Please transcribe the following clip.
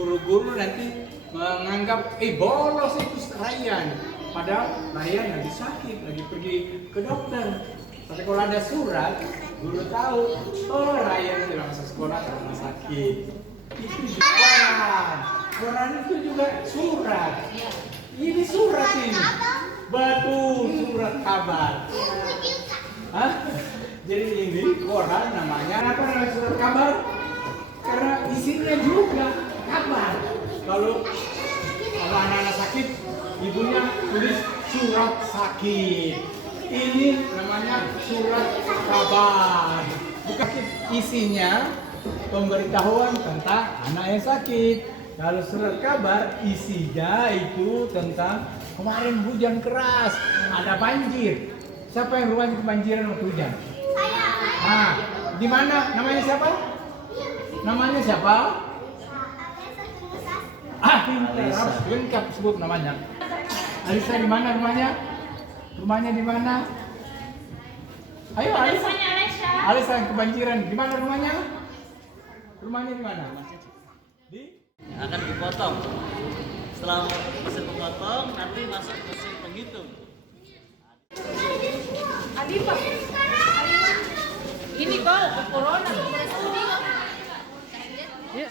guru-guru nanti menganggap bolos itu Ryan, padahal Ryan lagi sakit, lagi pergi ke dokter. Tapi kalau ada surat, guru tahu, oh Ryan tidak masuk sekolah karena sakit. Itu juga koran itu juga surat. Ini surat ini, betul surat kabar. Hah? Jadi ini koran namanya apa namanya surat kabar? Karena isinya juga kabar. Kalau anak-anak sakit, ibunya tulis surat sakit. Ini namanya surat kabar. Bukan isinya pemberitahuan tentang anak yang sakit. Kalau surat kabar isinya itu tentang kemarin hujan keras, ada banjir. Siapa yang rumahnya kebanjiran waktu hujan? Nah, di mana? Namanya siapa? Namanya siapa? Pintar. Lengkap sebut namanya. Alisa di mana rumahnya? Rumahnya di mana? Ayo Alisa. Alisa yang kebanjiran. Di mana rumahnya? Rumahnya di mana? Di? Akan dipotong. Setelah mesin memotong, nanti masuk mesin penghitung. Alipah. Ini kok corona. Ya.